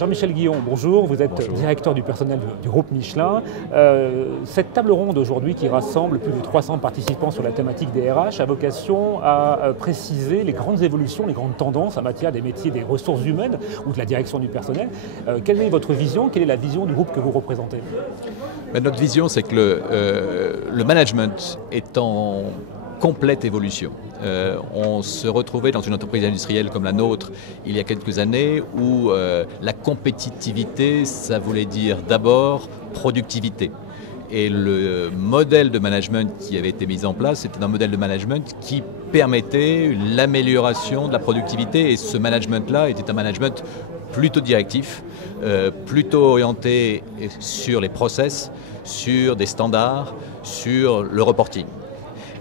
Jean-Michel Guillon, bonjour, vous êtes Bonjour. directeur du personnel du groupe Michelin. Cette table ronde aujourd'hui qui rassemble plus de 300 participants sur la thématique des RH a vocation à préciser les grandes évolutions, les grandes tendances en matière des métiers des ressources humaines ou de la direction du personnel. Quelle est votre vision? Quelle est la vision du groupe que vous représentez? Notre vision, c'est que le management est en complète évolution. On se retrouvait dans une entreprise industrielle comme la nôtre il y a quelques années où la compétitivité, ça voulait dire d'abord productivité. Et le modèle de management qui avait été mis en place, c'était un modèle de management qui permettait l'amélioration de la productivité. Et ce management-là était un management plutôt directif, plutôt orienté sur les process, sur des standards, sur le reporting.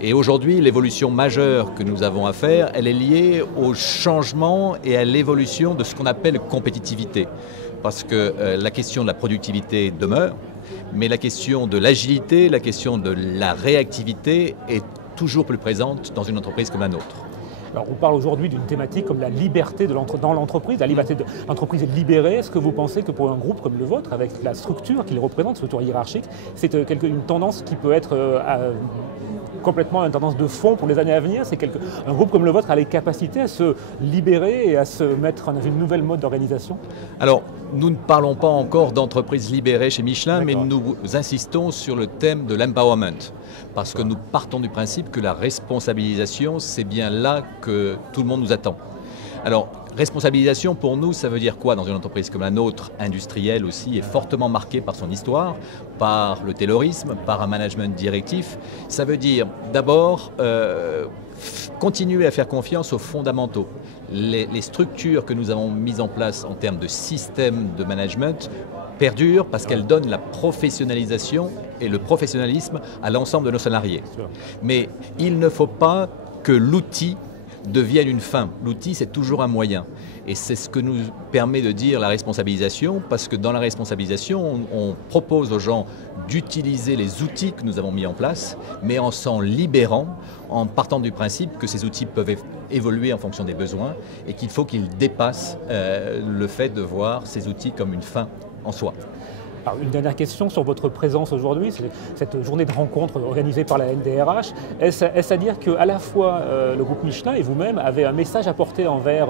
Et aujourd'hui, l'évolution majeure que nous avons à faire, elle est liée au changement et à l'évolution de ce qu'on appelle compétitivité. Parce que la question de la productivité demeure, mais la question de l'agilité, la question de la réactivité est toujours plus présente dans une entreprise comme la nôtre. Alors, on parle aujourd'hui d'une thématique comme la liberté dans l'entreprise, la liberté de l'entreprise est libérée. Est-ce que vous pensez que pour un groupe comme le vôtre, avec la structure qu'il représente, structure hiérarchique, c'est une tendance qui peut être complètement une tendance de fond pour les années à venir? C'est un groupe comme le vôtre a les capacités à se libérer et à se mettre dans une nouvelle mode d'organisation? Alors, nous ne parlons pas encore d'entreprise libérée chez Michelin, mais nous insistons sur le thème de l'empowerment. Parce que nous partons du principe que la responsabilisation, c'est bien là que tout le monde nous attend. Alors, responsabilisation pour nous, ça veut dire quoi dans une entreprise comme la nôtre, industrielle aussi, est fortement marquée par son histoire, par le taylorisme, par un management directif. Ça veut dire d'abord continuer à faire confiance aux fondamentaux. Les structures que nous avons mises en place en termes de système de management perdurent parce qu'elles donnent la professionnalisation et le professionnalisme à l'ensemble de nos salariés. Mais il ne faut pas que l'outil devienne une fin. L'outil, c'est toujours un moyen. Et c'est ce que nous permet de dire la responsabilisation, parce que dans la responsabilisation, on propose aux gens d'utiliser les outils que nous avons mis en place, mais en s'en libérant, en partant du principe que ces outils peuvent évoluer en fonction des besoins et qu'il faut qu'ils dépassent le fait de voir ces outils comme une fin en soi. Alors, une dernière question sur votre présence aujourd'hui, c'est cette journée de rencontre organisée par la NDRH. Est-ce à dire qu'à la fois le groupe Michelin et vous-même avez un message à porter envers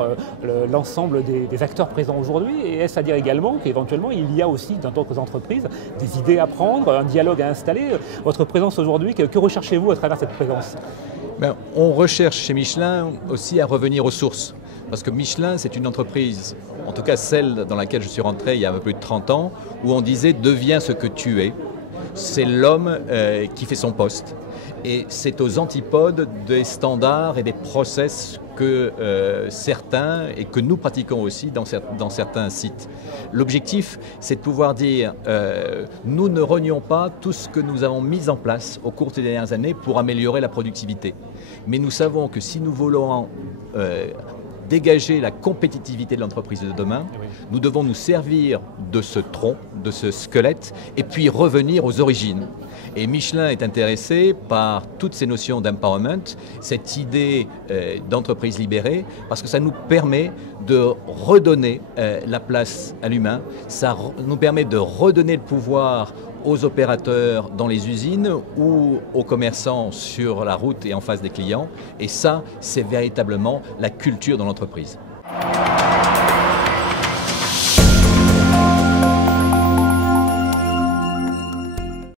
l'ensemble des acteurs présents aujourd'hui? Et est-ce à dire également qu'éventuellement il y a aussi dans d'autres entreprises des idées à prendre, un dialogue à installer? Votre présence aujourd'hui, que recherchez-vous à travers cette présence? On recherche chez Michelin aussi à revenir aux sources. Parce que Michelin, c'est une entreprise, en tout cas celle dans laquelle je suis rentré il y a un peu plus de 30 ans, où on disait « deviens ce que tu es ». C'est l'homme qui fait son poste. Et c'est aux antipodes des standards et des process que certains, et que nous pratiquons aussi dans certains sites. L'objectif, c'est de pouvoir dire nous ne renions pas tout ce que nous avons mis en place au cours des dernières années pour améliorer la productivité. Mais nous savons que si nous voulons dégager la compétitivité de l'entreprise de demain, nous devons nous servir de ce tronc, de ce squelette, et puis revenir aux origines. Et Michelin est intéressé par toutes ces notions d'empowerment, cette idée d'entreprise libérée, parce que ça nous permet de redonner la place à l'humain, ça nous permet de redonner le pouvoir aux opérateurs dans les usines ou aux commerçants sur la route et en face des clients. Et ça, c'est véritablement la culture dans l'entreprise.